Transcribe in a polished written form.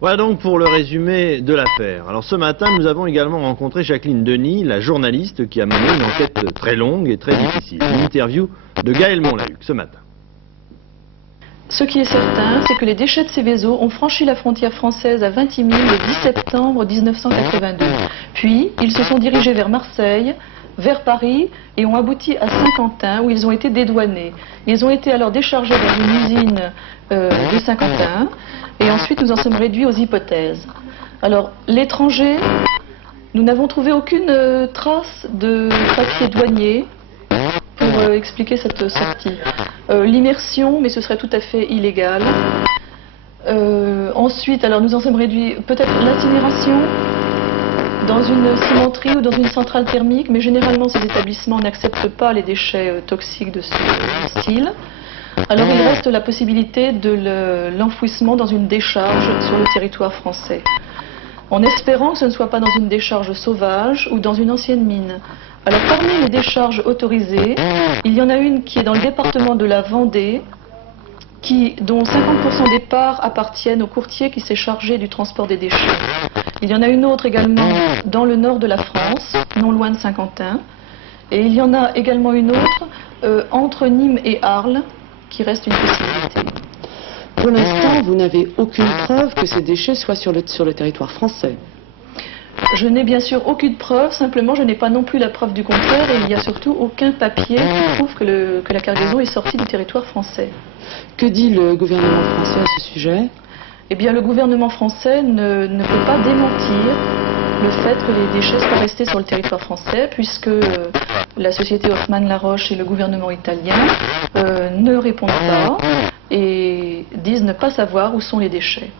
Voilà donc pour le résumé de l'affaire. Alors ce matin, nous avons également rencontré Jacqueline Denis, la journaliste qui a mené une enquête très longue et très difficile. Une interview de Gaël Monlahuc ce matin. Ce qui est certain, c'est que les déchets de Seveso ont franchi la frontière française à Vintimille le 10 septembre 1982. Puis, ils se sont dirigés vers Marseille, vers Paris et ont abouti à Saint-Quentin où ils ont été dédouanés. Ils ont été alors déchargés dans une usine de Saint-Quentin et ensuite nous en sommes réduits aux hypothèses. Alors, l'étranger, nous n'avons trouvé aucune trace de papier douanier pour expliquer cette sortie. L'immersion, mais ce serait tout à fait illégal. Ensuite, alors nous en sommes réduits, peut-être l'incinération dans une cimenterie ou dans une centrale thermique, mais généralement ces établissements n'acceptent pas les déchets toxiques de ce style. Alors il reste la possibilité de l'enfouissement dans une décharge sur le territoire français, en espérant que ce ne soit pas dans une décharge sauvage ou dans une ancienne mine. Alors parmi les décharges autorisées, il y en a une qui est dans le département de la Vendée, dont 50% des parts appartiennent au courtier qui s'est chargé du transport des déchets. Il y en a une autre également dans le nord de la France, non loin de Saint-Quentin. Et il y en a également une autre entre Nîmes et Arles, qui reste une possibilité. Pour l'instant, vous n'avez aucune preuve que ces déchets soient sur le territoire français. Je n'ai bien sûr aucune preuve, simplement je n'ai pas non plus la preuve du contraire et il n'y a surtout aucun papier qui prouve que la cargaison est sortie du territoire français. Que dit le gouvernement français à ce sujet? Eh bien le gouvernement français ne peut pas démentir le fait que les déchets soient restés sur le territoire français puisque la société Hoffmann-La Roche et le gouvernement italien ne répondent pas et disent ne pas savoir où sont les déchets.